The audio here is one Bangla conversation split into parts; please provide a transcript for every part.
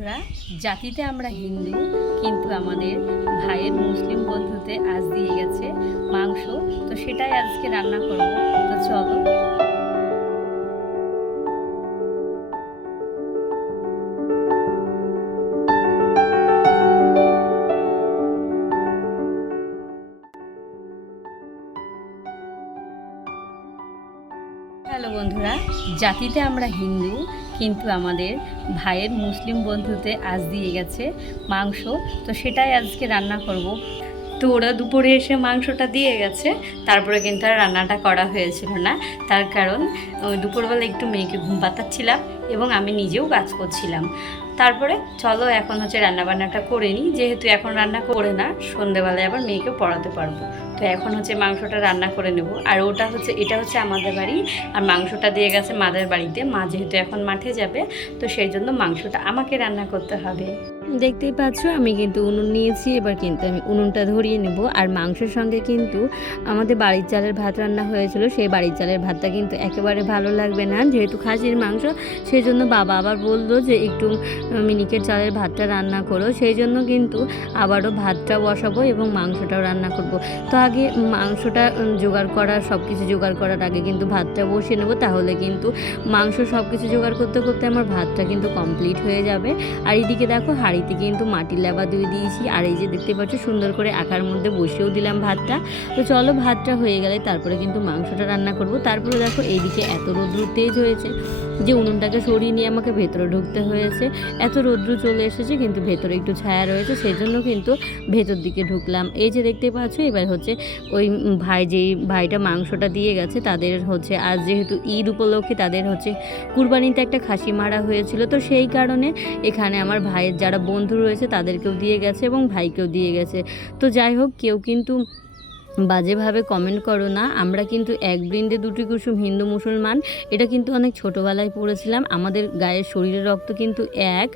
বন্ধুরা, জাতিতে আমরা হিন্দু, কিন্তু আমাদের ভাইয়ের মুসলিম বন্ধুতে আজ দিয়ে গেছে মাংস। তো সেটাই আজকে রান্না করব। তো চলো। হ্যালো বন্ধুরা, জাতিতে আমরা হিন্দু, কিন্তু আমাদের ভাইয়ের মুসলিম বন্ধুতে আজ দিয়ে গেছে মাংস। তো সেটাই আজকে রান্না করব। তো ওরা দুপুরে এসে মাংসটা দিয়ে গেছে, তারপরে কিন্তু আর রান্নাটা করা হয়েছিল না। তার কারণ দুপুরবেলা একটু মেয়েকে ঘুম পাতাচ্ছিলাম এবং আমি নিজেও কাজ করছিলাম। তারপরে চলো এখন রান্নাবান্নাটা করে নিই, যেহেতু এখন রান্না করে না, সন্ধেবেলায় আবার মেয়েকে পড়াতে পারবো। তো এখন মাংসটা রান্না করে নেব। আর এটা হচ্ছে আমাদের বাড়ি, আর মাংসটা দিয়ে গেছে মাদের বাড়িতে। মা যেহেতু এখন মাঠে যাবে, তো সেই জন্য মাংসটা আমাকে রান্না করতে হবে। দেখতেই পাচ্ছ আমি কিন্তু উনুন নিয়েছি, এবার কিন্তু আমি উনুনটা ধরিয়ে নেব। আর মাংসের সঙ্গে কিন্তু আমাদের বাড়ির চালের ভাত রান্না হয়েছিল, সেই বাড়ির চালের ভাতটা কিন্তু একেবারে ভালো লাগবে না, যেহেতু খাসির মাংস। সেই জন্য বাবা আবার বললো যে একটু মিনিকেট চালের ভাতটা রান্না করো। সেই জন্য কিন্তু আবারও ভাতটা বসাবো এবং মাংসটাও রান্না করব। তো আগে মাংসটা সব কিছু জোগাড় করার আগে কিন্তু ভাতটা বসিয়ে নেবো, তাহলে কিন্তু মাংস সব কিছু জোগাড় করতে করতে আমার ভাতটা কিন্তু কমপ্লিট হয়ে যাবে। আর এইদিকে দেখো হাঁড়িতে কিন্তু মাটির লেবা ধুয়ে দিয়েছি, আর এই যে দেখতে পাচ্ছ সুন্দর করে আকার মধ্যে বসিয়েও দিলাম ভাতটা। তো চলো ভাতটা হয়ে গেলে তারপরে কিন্তু মাংসটা রান্না করব। তারপরে দেখো এইদিকে এত রৌদ্র তেজ হয়েছে যে উনুনটাকে সরিয়ে নিয়ে আমাকে ভেতরে ঢুকতে হয়েছে। এত রৌদ্র চলে এসেছে, কিন্তু ভেতরে একটু ছায়া রয়েছে, সেই জন্য কিন্তু ভেতর দিকে ঢুকলাম। এই যে দেখতে পাচ্ছ এবার ওই ভাইটা মাংসটা দিয়ে গেছে, তাদের আজ যেহেতু ঈদ উপলক্ষে তাদের কুরবানিতে একটা খাসি মারা হয়েছিল। তো সেই কারণে এখানে আমার ভাইয়ের যারা বন্ধু রয়েছে তাদেরকেও দিয়ে গেছে এবং ভাইকেও দিয়ে গেছে। তো যাই হোক, কেউ কিন্তু বাজেভাবে কমেন্ট করো না। আমরা কিন্তু এক বৃন্দে দুটি কুসুম, হিন্দু মুসলমান, এটা কিন্তু অনেক ছোটোবেলায় পড়েছিলাম। আমাদের গায়ের শরীরের রক্ত কিন্তু এক,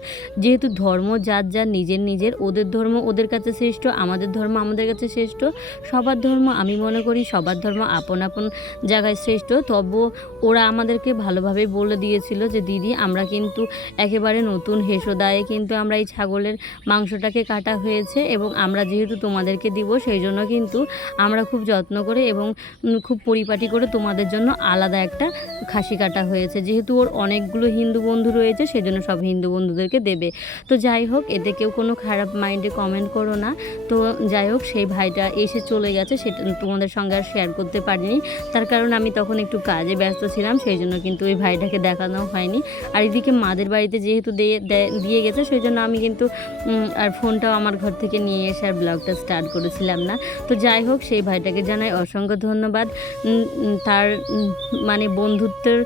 যেহেতু ধর্ম যার যার নিজের নিজের, ওদের ধর্ম ওদের কাছে শ্রেষ্ঠ, আমাদের ধর্ম আমাদের কাছে শ্রেষ্ঠ। সবার ধর্ম আমি মনে করি সবার ধর্ম আপন আপন জায়গায় শ্রেষ্ঠ। তবুও ওরা আমাদেরকে ভালোভাবেই বলে দিয়েছিল যে দিদি, আমরা কিন্তু একেবারে নতুন হেসোদায়ে কিন্তু আমরা এই ছাগলের মাংসটাকে কাটা হয়েছে, এবং আমরা যেহেতু তোমাদেরকে দিব, সেই জন্য কিন্তু আমরা খুব যত্ন করে এবং খুব পরিপাটি করে তোমাদের জন্য আলাদা একটা খাসি কাটা হয়েছে। যেহেতু ওর অনেকগুলো হিন্দু বন্ধু রয়েছে, সেজন্য সব হিন্দু বন্ধুদেরকে দেবে। তো যাই হোক, এতে কেউ কোনো খারাপ মাইন্ডে কমেন্ট করো না। তো যাই হোক, সেই ভাইটা এসে চলে গেছে, সেটা তোমাদের সঙ্গে আর শেয়ার করতে পারিনি, তার কারণ আমি তখন একটু কাজে ব্যস্ত ছিলাম, সেই জন্য কিন্তু ওই ভাইটাকে দেখানো হয়নি। আর এদিকে মাদের বাড়িতে যেহেতু দিয়ে গেছে, সেই জন্য আমি কিন্তু আর ফোনটাও আমার ঘর থেকে নিয়ে এসে আর ব্লগটা স্টার্ট করেছিলাম না। তো যাই হোক, সেই ভাইটাকে জানাই অসংখ্য ধন্যবাদ তার বন্ধুত্বের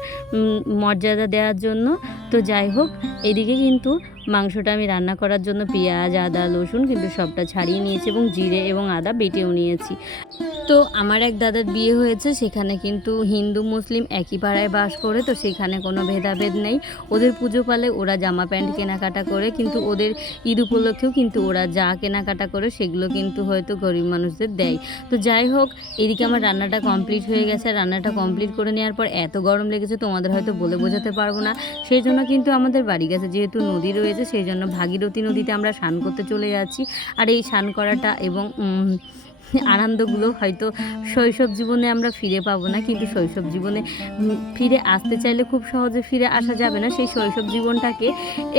মর্যাদা দেওয়ার জন্য। তো যাই হোক, এদিকে কিন্তু মাংসটা আমি রান্না করার জন্য পেঁয়াজ, আদা, রসুন কিন্তু সবটা ছাড়িয়ে নিয়েছি এবং জিরে এবং আদা বেটেও নিয়েছি। তো আমার এক দাদার বিয়ে হয়েছে, সেখানে কিন্তু হিন্দু মুসলিম একই পাড়ায় বাস করে, তো সেখানে কোনো ভেদাভেদ নেই। ওদের পুজো পালে ওরা জামা প্যান্ট কেনাকাটা করে, কিন্তু ওদের ঈদ উপলক্ষেও কিন্তু ওরা যা কেনাকাটা করে সেগুলো কিন্তু হয়তো গরিব মানুষদের দেয়। তো যাই হোক, এদিকে আমার রান্নাটা কমপ্লিট হয়ে গেছে। রান্নাটা কমপ্লিট করে নেওয়ার পর এত গরম লেগেছে তোমাদের হয়তো বলে বোঝাতে পারবো না। সেই জন্য কিন্তু আমাদের বাড়ি কাছে যেহেতু নদী রয়েছে, সেই জন্য ভাগীরথী নদীতে আমরা স্নান করতে চলে যাচ্ছি। আর এই স্নান করাটা এবং আনন্দগুলো হয়তো শৈশব জীবনে আমরা ফিরে পাবো না, কিন্তু শৈশব জীবনে ফিরে আসতে চাইলে খুব সহজে ফিরে আসা যাবে না। সেই শৈশব জীবনটাকে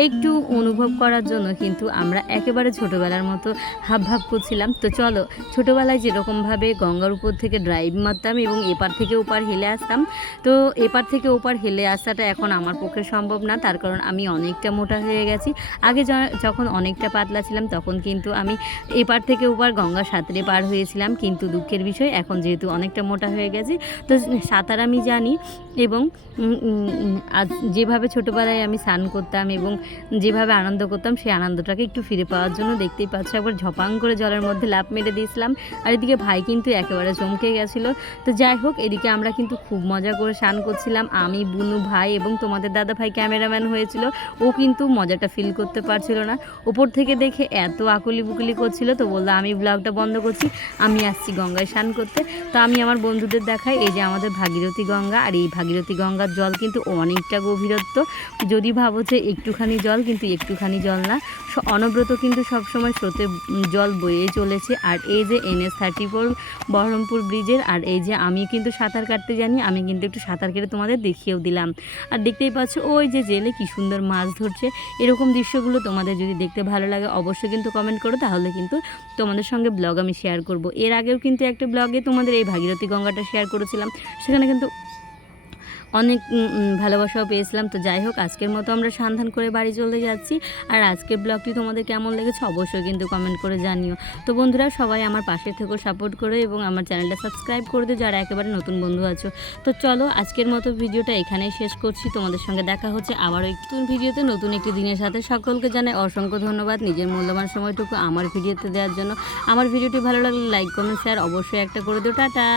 একটু অনুভব করার জন্য কিন্তু আমরা একেবারে ছোটোবেলার মতো হাবভাব করছিলাম। তো চলো, ছোটোবেলায় যেরকমভাবে গঙ্গার উপর থেকে ড্রাইভ মারতাম এবং এপার থেকে ওপার হেলে আসতাম, তো এপার থেকে ওপার হেলে আসাটা এখন আমার পক্ষে সম্ভব না, তার কারণ আমি অনেকটা মোটা হয়ে গেছি। আগে যখন অনেকটা পাতলা ছিলাম, তখন কিন্তু আমি এপার থেকে ওপার গঙ্গা সাঁতরে পার হয়েছিলাম, কিন্তু দুঃখের বিষয় এখন যেহেতু অনেকটা মোটা হয়ে গেছি, তো সাঁতার আমি জানি। এবং আজ যেভাবে ছোটোবেলায় আমি স্নান করতাম এবং যেভাবে আনন্দ করতাম, সেই আনন্দটাকে একটু ফিরে পাওয়ার জন্য দেখতেই পাচ্ছ একবার ঝপাং করে জলের মধ্যে লাফ মেরে দিয়েছিলাম। আর এদিকে ভাই কিন্তু একেবারে চমকে গেছিলো। তো যাই হোক, এদিকে আমরা কিন্তু খুব মজা করে স্নান করছিলাম, আমি, বুনু, ভাই এবং তোমাদের দাদা ভাই ক্যামেরাম্যান হয়েছিল। ও কিন্তু মজাটা ফিল করতে পারছিল না, ওপর থেকে দেখে এত আকুলি বুকুলি করছিল, তো বললো আমি ব্লগটা বন্ধ করছি, আমি আসছি গঙ্গায় স্নান করতে। তো আমি আমার বন্ধুদের দেখাই এই যে আমাদের ভাগীরথী গঙ্গা, আর এই ভাগীরথী গঙ্গার জল কিন্তু অনেকটা গভীরত্ব। যদি ভাবো যে একটুখানি জল, কিন্তু একটুখানি জল না, অনবরত কিন্তু সবসময় স্রোতে জল বয়ে চলেছে। আর এই যে NH-34 বহরমপুর ব্রিজের, আর এই যে আমি কিন্তু সাঁতার কাটতে জানি, আমি কিন্তু একটু সাঁতার কেটে তোমাদের দেখিয়েও দিলাম। আর দেখতেই পাচ্ছ ওই যে জেলে কি সুন্দর মাছ ধরছে। এরকম দৃশ্যগুলো তোমাদের যদি দেখতে ভালো লাগে অবশ্যই কিন্তু কমেন্ট করো, তাহলে কিন্তু তোমাদের সঙ্গে ব্লগ আমি শেয়ার করব। এর আগেও কিন্তু একটা ব্লগে তোমাদের এই ভাগীরথী গঙ্গাটা শেয়ার করেছিলাম, সেখানে কিন্তু অনেক ভালোবাসাও পেয়েছিলাম। তো যাই হোক, আজকের মতো আমরা সন্ধান করে বাড়ি চলে যাচ্ছি। আর আজকের ব্লগটি তোমাদের কেমন লেগেছে অবশ্যই কিন্তু কমেন্ট করে জানিও। তো বন্ধুরা, সবাই আমার পাশে থেকেও সাপোর্ট করে এবং আমার চ্যানেলটা সাবস্ক্রাইব করে দিও যারা একেবারে নতুন বন্ধু আছো। তো চলো, আজকের মতো ভিডিওটা এখানেই শেষ করছি। তোমাদের সঙ্গে দেখা হচ্ছে আবারও একটু ভিডিওতে নতুন একটি দিনের সাথে। সকলকে জানাই অসংখ্য ধন্যবাদ নিজের মূল্যবান সময়টুকু আমার ভিডিওতে দেওয়ার জন্য। আমার ভিডিওটি ভালো লাগলে লাইক, কমেন্ট, শেয়ার অবশ্যই একটা করে দিও। টাটা।